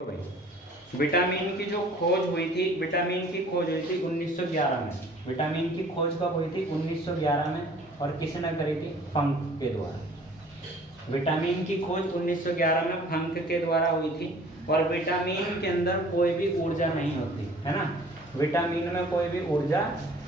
तो भाई विटामिन की जो खोज हुई थी, विटामिन की खोज हुई थी 1911 में। विटामिन की खोज कब हुई थी? 1911 में। और किसने करी थी? फंक के द्वारा। विटामिन की खोज 1911 में फंक के द्वारा हुई थी। और विटामिन के अंदर कोई भी ऊर्जा नहीं होती है ना, विटामिन में कोई भी ऊर्जा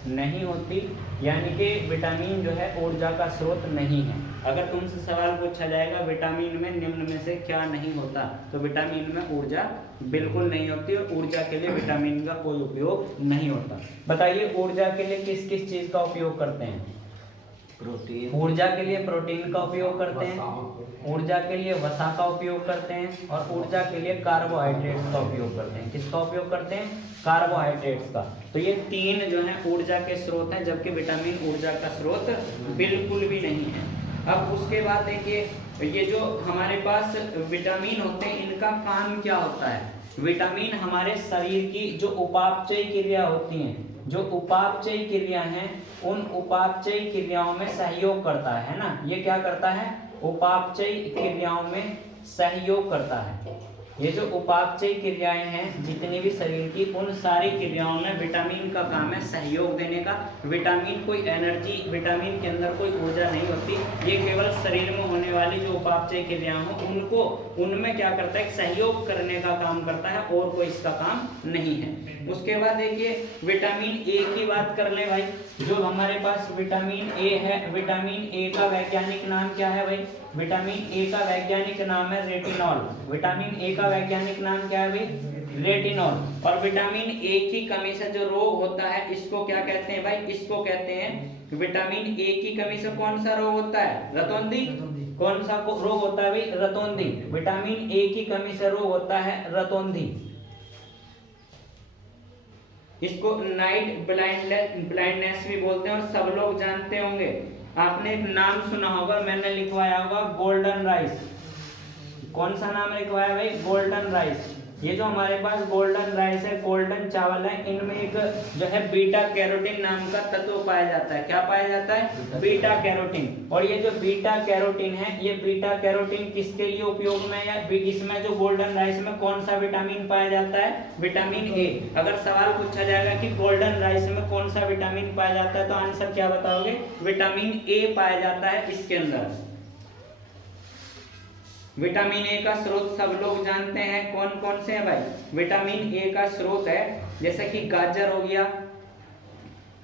नहीं होती, यानी कि विटामिन जो है ऊर्जा का स्रोत नहीं है। अगर तुमसे सवाल पूछा जाएगा विटामिन में निम्न में से क्या नहीं होता, तो विटामिन में ऊर्जा बिल्कुल नहीं होती और ऊर्जा के लिए विटामिन का कोई उपयोग नहीं होता। बताइए ऊर्जा के लिए किस किस चीज का उपयोग करते हैं? प्रोटीन। ऊर्जा के लिए प्रोटीन का उपयोग करते हैं, ऊर्जा के लिए वसा का उपयोग करते हैं, और ऊर्जा के लिए कार्बोहाइड्रेट्स का उपयोग करते हैं। किसका उपयोग करते हैं? कार्बोहाइड्रेट्स का। तो ये तीन जो है ऊर्जा के स्रोत हैं, जबकि विटामिन ऊर्जा का स्रोत बिल्कुल भी नहीं है। अब उसके बाद देखिए, ये जो हमारे पास विटामिन होते हैं इनका काम क्या होता है? विटामिन हमारे शरीर की जो उपापचय क्रिया होती हैं, जो उपापचय क्रिया हैं, उन उपापचय क्रियाओं में सहयोग करता है ना। ये क्या करता है? उपापचय क्रियाओं में सहयोग करता है। ये जो उपापचय क्रियाएं हैं जितनी भी शरीर की, उन सारी क्रियाओं में विटामिन का काम है सहयोग देने का। विटामिन कोई एनर्जी, विटामिन के अंदर कोई ऊर्जा नहीं होती, ये केवल शरीर में होने वाली जो उपापचय क्रियाएं हो उनको, उनमें क्या करता है? सहयोग करने का काम करता है, और कोई इसका काम नहीं है। उसके बाद देखिए विटामिन ए की बात कर ले भाई। जो हमारे पास विटामिन ए है, विटामिन ए का वैज्ञानिक नाम क्या है भाई? विटामिन ए का वैज्ञानिक नाम है रेटिनॉल। विटामिन ए का वैज्ञानिक नाम क्या है भाई? रेटिनॉल। और विटामिन ए की कमी से जो रोग होता है इसको क्या कहते हैं भाई? इसको कहते हैं, विटामिन ए की कमी से कौन सा रोग होता है? रतौंधी। कौन सा रोग होता है भाई? रतौंधी। विटामिन ए की कमी से रोग होता है रतौंधी। इसको नाइट ब्लाइंडनेस भी बोलते हैं, और सब लोग जानते होंगे। आपने एक नाम सुना होगा, मैंने लिखवाया होगा, गोल्डन राइस। कौन सा नाम लिखवाया भाई? Golden rice. ये जो हमारे पास गोल्डन राइस है, गोल्डन चावल है, इनमें एक जो है बीटा कैरोटीन नाम का तत्व पाया जाता है। क्या पाया जाता है? Beta carotene. और ये जो बीटा कैरोटीन है, ये बीटा कैरोटीन किसके लिए उपयोग में है? इसमें जो गोल्डन राइस में कौन सा विटामिन पाया जाता है? Vitamin A. अगर सवाल पूछा जाएगा कि गोल्डन राइस में कौन सा विटामिन पाया जाता है, तो आंसर क्या बताओगे? विटामिन ए पाया जाता है इसके अंदर। विटामिन ए का स्रोत सब लोग जानते हैं, कौन कौन से हैं भाई? विटामिन ए का स्रोत है जैसे कि गाजर हो गया,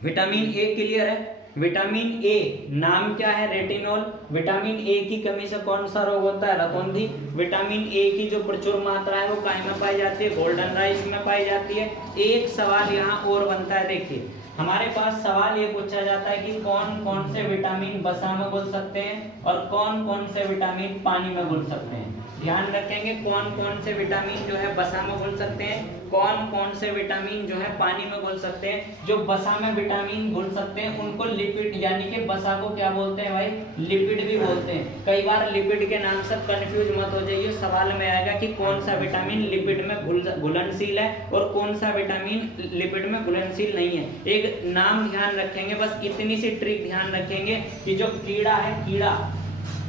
विटामिन ए क्लियर है। विटामिन ए नाम क्या है? रेटिनॉल। विटामिन ए की कमी से कौन सा रोग होता है? रतौंधी। विटामिन ए की जो प्रचुर मात्रा है वो कहाँ में पाई जाती है? गोल्डन राइस में पाई जाती है। एक सवाल यहाँ और बनता है, देखिए हमारे पास सवाल ये पूछा जाता है कि कौन कौन से विटामिन वसा में घुल सकते हैं और कौन कौन से विटामिन पानी में घुल सकते हैं। ध्यान रखेंगे, कौन कौन से विटामिन जो है वसा में घुल सकते हैं, कौन कौन से विटामिन जो है पानी में घुल सकते हैं। जो वसा में विटामिन घुल सकते हैं उनको लिपिड, यानी कि वसा को क्या बोलते हैं भाई? लिपिड भी बोलते हैं। कई बार लिपिड के नाम से कंफ्यूज मत हो जाइए, सवाल में आएगा कि कौन सा विटामिन लिपिड में घुलनशील है और कौन सा विटामिन लिपिड में घुलनशील नहीं है। एक नाम ध्यान रखेंगे, बस इतनी सी ट्रिक ध्यान रखेंगे कि जो कीड़ा है,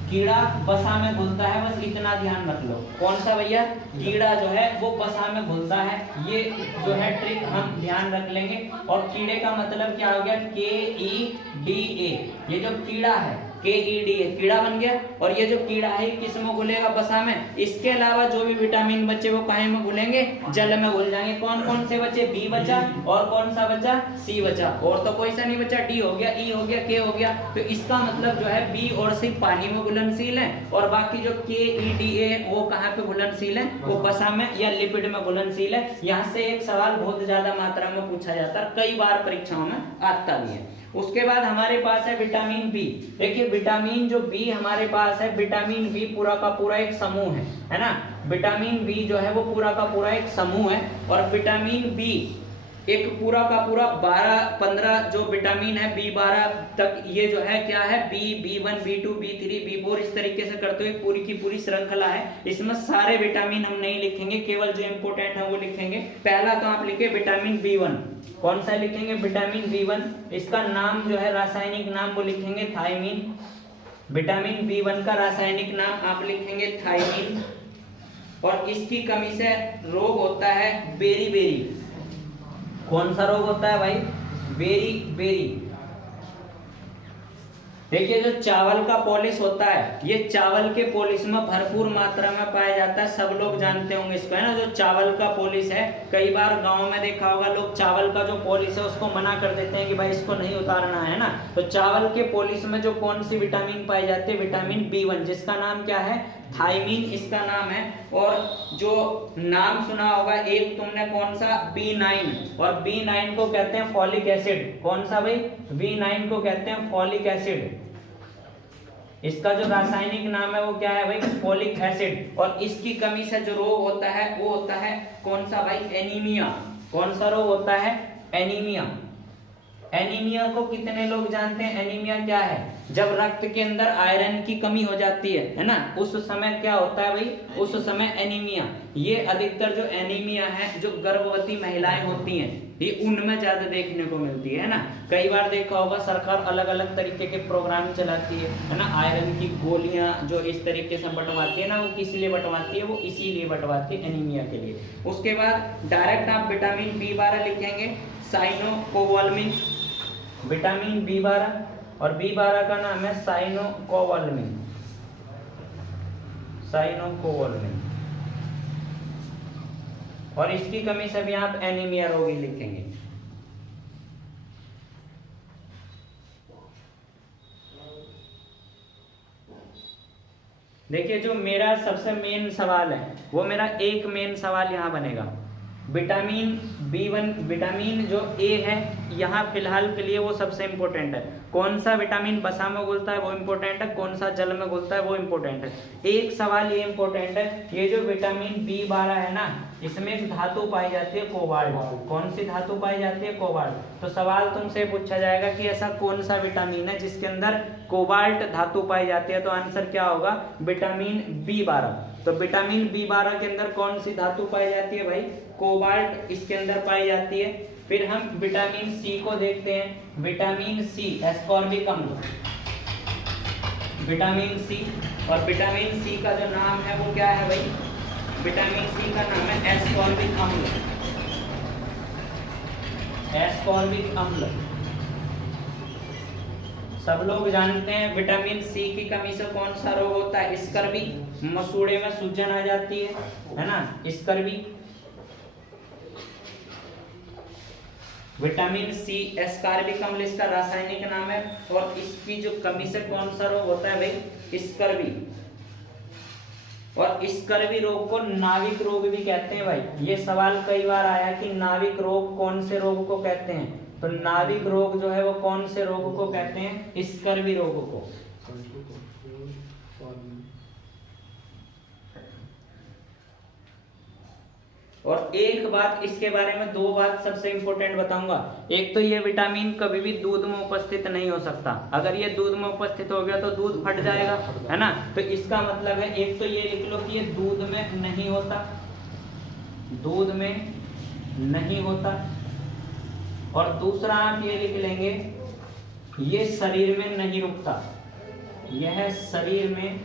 कीड़ा वसा में घुलता है, बस इतना ध्यान रख लो। कौन सा भैया? कीड़ा जो है वो वसा में घुलता है, ये जो है ट्रिक हम ध्यान रख लेंगे। और कीड़े का मतलब क्या हो गया? KEDA। ये जो कीड़ा है KEDA, कीड़ा बन गया। और ये जो कीड़ा है किस में घुलेगा? वसा में। इसके अलावा जो भी विटामिन बचे वो काहे में घुलेंगे? जल में घुल जाएंगे। कौन कौन से बचे? B बचा, और कौन सा बचा? C बचा, और तो कोई सा नहीं बचा। D हो गया, E हो गया, K हो गया। तो इसका मतलब जो है B और C पानी में घुलनशील है, और बाकी जो KEDA है वो कहाँ पे घुलनशील है? वो वसा में या लिपिड में घुलनशील है। यहाँ से एक सवाल बहुत ज्यादा मात्रा में पूछा जाता है, कई बार परीक्षाओं में आता भी है। उसके बाद हमारे पास है विटामिन बी। देखिए विटामिन जो बी हमारे पास है, विटामिन बी पूरा का पूरा एक समूह है ना। विटामिन बी जो है वो पूरा का पूरा एक समूह है। और विटामिन बी एक पूरा का पूरा 12-15 जो विटामिन है, B12 तक, ये जो है क्या है? B1, B2, B3, B4 इस तरीके से करते हुए पूरी की पूरी श्रृंखला है। इसमें सारे विटामिन हम नहीं लिखेंगे, केवल जो इंपोर्टेंट है वो लिखेंगे। पहला तो आप लिखे विटामिन B1। कौन सा लिखेंगे? Vitamin B1। इसका नाम जो है, रासायनिक नाम वो लिखेंगे थायमीन। विटामिन B1 का रासायनिक नाम आप लिखेंगे थायमीन। और इसकी कमी से रोग होता है बेरी बेरी। कौन सा रोग होता है भाई? Beriberi. देखिए जो चावल का पॉलिश होता है, ये चावल के पॉलिश में भरपूर मात्रा में पाया जाता है, सब लोग जानते होंगे इसको, है ना। जो चावल का पॉलिश है, कई बार गांव में देखा होगा लोग चावल का जो पॉलिश है उसको मना कर देते हैं कि भाई इसको नहीं उतारना है ना। तो चावल के पॉलिश में जो कौन सी विटामिन पाई जाती है? विटामिन B1, जिसका नाम क्या है? थायमीन इसका नाम है। और जो नाम सुना होगा एक तुमने, कौन सा? B9। और B9 को कहते हैं फॉलिक एसिड। कौन सा भाई? B9 को कहते हैं फॉलिक एसिड। इसका जो रासायनिक नाम है वो क्या है भाई? Folic acid. और इसकी कमी से जो रोग होता है वो होता है कौन सा भाई? एनीमिया। कौन सा रोग होता है? एनीमिया। एनीमिया को कितने लोग जानते हैं? एनीमिया क्या है? जब रक्त के अंदर आयरन की कमी हो जाती है ना, उस समय क्या होता है भाई? उस समय एनीमिया। ये अधिकतर जो एनीमिया है, जो गर्भवती महिलाएं होती हैं, ये उनमें ज्यादा देखने को मिलती है ना। कई बार देखा होगा सरकार अलग अलग तरीके के प्रोग्राम चलाती है ना। आयरन की गोलियां जो इस तरीके से बंटवाती है ना, वो किस लिए बंटवाती है? वो इसीलिए बंटवाती है, एनीमिया के लिए। उसके बाद डायरेक्ट आप विटामिन B12 लिखेंगे, साइनोकोबालामिन। विटामिन B12, और B12 का नाम है साइनोकोबालामिन। साइनोकोबालामिन। और इसकी कमी से भी आप एनीमिया रोगी लिखेंगे। देखिए जो मेरा सबसे मेन सवाल है, वो मेरा एक मेन सवाल यहाँ बनेगा। विटामिन B1, विटामिन जो A है यहाँ फिलहाल के लिए वो सबसे इम्पोर्टेंट है। कौन सा विटामिन वसा में घुलता है वो इम्पोर्टेंट है, कौन सा जल में घुलता है वो इम्पोर्टेंट है। एक सवाल ये इम्पोर्टेंट है, ये जो विटामिन B12 है ना, इसमें एक धातु पाई जाती है कोबाल्ट। कौन सी धातु पाई जाती है? कोबाल्ट। तो सवाल तुमसे पूछा जाएगा कि ऐसा कौन सा विटामिन है जिसके अंदर कोबाल्ट धातु पाई जाती है? तो आंसर क्या होगा? Vitamin B12। तो विटामिन B12 के अंदर कौन सी धातु पाई जाती है भाई? कोबाल्ट इसके अंदर पाई जाती है। फिर हम विटामिन C को देखते हैं। विटामिन C एस्कॉर्बिक अम्ल। विटामिन C, और विटामिन C का जो नाम है वो क्या है भाई? विटामिन C का नाम है एस्कॉर्बिक अम्ल। एस्कॉर्बिक अम्ल सब लोग जानते हैं। विटामिन C की कमी से कौन सा रोग होता है? स्कर्वी। मसूड़े में सूजन आ जाती है ना, स्कर्वी। विटामिन C एस्कॉर्बिक अम्ल इसका रासायनिक नाम है। और इसकी जो कमी से कौन सा रोग होता है भाई? स्कर्वी। और स्कर्वी रोग को नाविक रोग भी कहते हैं भाई। ये सवाल कई बार आया कि नाविक रोग कौन से रोग को कहते हैं? तो नाविक रोग जो है वो कौन से रोग को कहते हैं? स्कर्वी रोग को। और एक बात इसके बारे में, दो बात सबसे इंपॉर्टेंट बताऊंगा। एक तो ये विटामिन कभी भी दूध में उपस्थित नहीं हो सकता। अगर ये दूध में उपस्थित हो गया तो दूध फट जाएगा, है ना। तो इसका मतलब है, एक तो ये लिख लो कि ये दूध में नहीं होता, दूध में नहीं होता। और दूसरा आप ये लिख लेंगे, ये शरीर में नहीं रुकता, यह शरीर में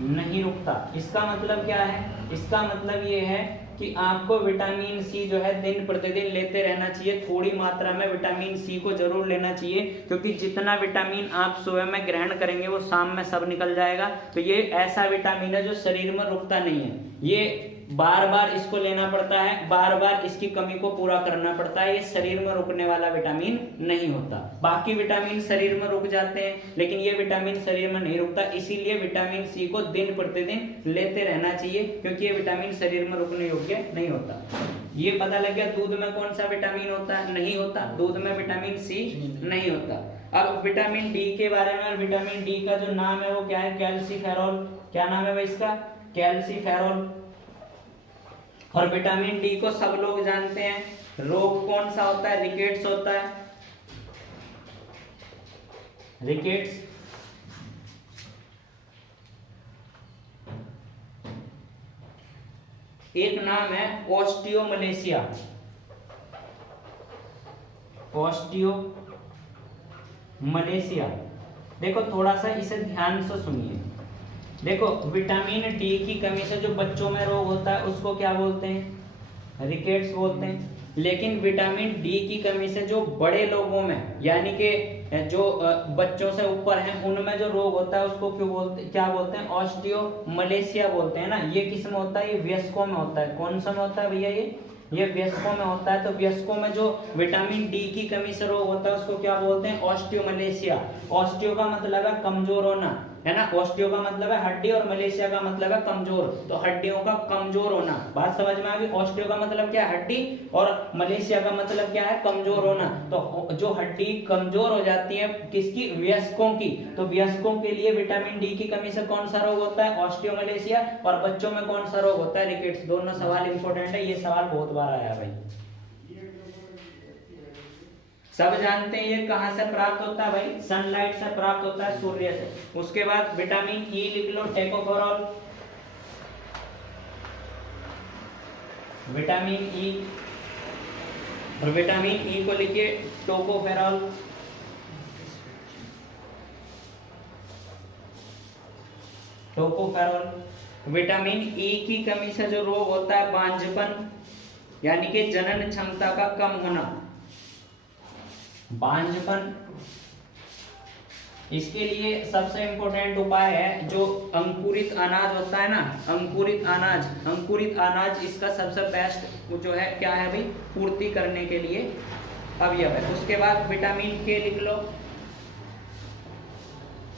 नहीं रुकता। इसका मतलब क्या है? इसका मतलब ये है कि आपको विटामिन C जो है दिन प्रतिदिन लेते रहना चाहिए। थोड़ी मात्रा में विटामिन C को जरूर लेना चाहिए, क्योंकि जितना विटामिन आप सुबह में ग्रहण करेंगे वो शाम में सब निकल जाएगा। तो ये ऐसा विटामिन है जो शरीर में रुकता नहीं है, ये बार बार इसको लेना पड़ता है, बार बार इसकी कमी को पूरा करना पड़ता है। ये शरीर में रुकने वाला विटामिन नहीं होता। बाकी विटामिन शरीर में रुक जाते हैं, लेकिन ये विटामिन शरीर में नहीं रुकता। इसीलिए विटामिन C को दिन प्रतिदिन लेते रहना चाहिए, क्योंकि ये विटामिन शरीर में रुकने योग्य नहीं होता। ये पता लग गया दूध में कौन सा विटामिन होता है? नहीं होता, दूध में विटामिन C नहीं होता। अब विटामिन D के बारे में, विटामिन D का जो नाम है वो क्या है? कैल्सीफेरॉल। क्या नाम है भाई इसका? कैल्सीफेरॉल। और विटामिन D को सब लोग जानते हैं। रोग कौन सा होता है? रिकेट्स होता है, रिकेट्स। एक नाम है ऑस्टियोमलेशिया। ऑस्टियोमलेशिया। देखो थोड़ा सा इसे ध्यान से सुनिए। देखो विटामिन डी की कमी से जो बच्चों में रोग होता है उसको क्या बोलते हैं? रिकेट्स बोलते हैं। लेकिन विटामिन डी की कमी से जो बड़े लोगों में यानी कि जो बच्चों से ऊपर हैं उनमें जो रोग होता है उसको क्या बोलते हैं? ऑस्टियोमलेशिया बोलते हैं ना। ये किस में होता है? ये वयस्कों में होता है। कौन सा में होता है भैया? ये वयस्कों में होता है। तो वयस्कों में जो विटामिन डी की कमी से रोग होता है उसको क्या बोलते हैं? ऑस्टियोमलेशिया। ऑस्टियो का मतलब है कमजोर होना, है ना। ऑस्टियो का मतलब है हड्डी और मलेशिया का मतलब है कमजोर। तो हड्डियों का कमजोर होना, बात समझ में आ गई। ऑस्टियो का मतलब क्या है? हड्डी, और मलेशिया का मतलब क्या है? कमजोर होना। तो जो हड्डी कमजोर हो जाती है किसकी? वयस्कों की। तो वयस्कों के लिए विटामिन डी की कमी से कौन सा रोग होता है? ऑस्टियोमलेशिया। और बच्चों में कौन सा रोग होता है? रिकेट्स। दोनों सवाल इंपॉर्टेंट है, ये सवाल बहुत बार आया भाई। सब जानते हैं ये कहां से प्राप्त होता है भाई? सनलाइट से प्राप्त होता है, सूर्य से। उसके बाद विटामिन ई लिख लो, टेकोफेरॉल। विटामिन ई, और विटामिन ई को लिखिए टोकोफेरॉल। टोकोफेरॉल। विटामिन ई की कमी से जो रोग होता है बांझपन, यानी कि जनन क्षमता का कम होना, बांझपन। इसके लिए सबसे इंपॉर्टेंट उपाय है जो अंकुरित अनाज होता है ना, अंकुरित अनाज इसका सबसे बेस्ट जो है क्या है भाई? पूर्ति करने के लिए अवयव है। उसके बाद विटामिन के लिख लो,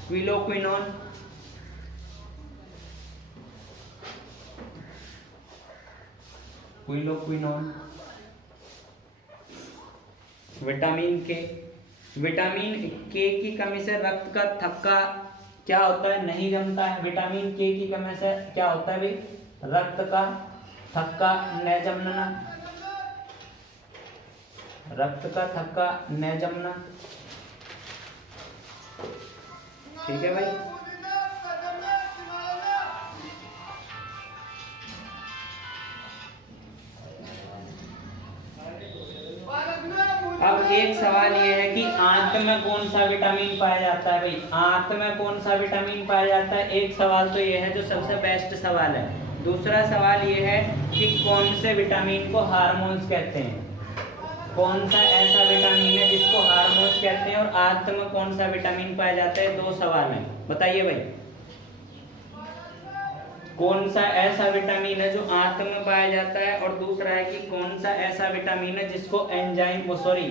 क्विलोक्विनोन। विटामिन के की कमी से रक्त का थक्का क्या होता है? नहीं जमता है। विटामिन के की कमी से क्या होता है भाई? रक्त का थक्का न जमना, रक्त का थक्का न जमना। ठीक है भाई। अब एक सवाल ये है कि आंत में कौन सा विटामिन पाया जाता है भाई? आंत में कौन सा विटामिन पाया जाता है? एक सवाल तो ये है जो सबसे बेस्ट सवाल है। दूसरा सवाल ये है कि कौन से विटामिन को हार्मोन्स कहते हैं? कौन सा ऐसा विटामिन है जिसको हार्मोन्स कहते हैं? और आंत में कौन सा विटामिन पाया जाता है? दो सवाल है, बताइए भाई। कौन सा ऐसा विटामिन है जो आंत में पाया जाता है? और दूसरा है कि कौन सा ऐसा विटामिन है जिसको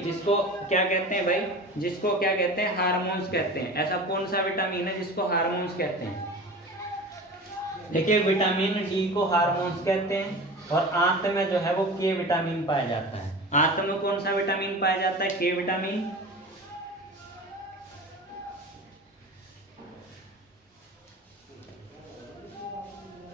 जिसको क्या कहते हैं भाई? जिसको क्या कहते हैं? हार्मोन्स कहते हैं। ऐसा कौन सा विटामिन है जिसको हार्मोन्स कहते हैं? देखिए विटामिन डी को हार्मोन्स कहते हैं, और आंत में जो है वो के विटामिन पाया जाता है। आंत में कौन सा विटामिन पाया जाता है? के विटामिन।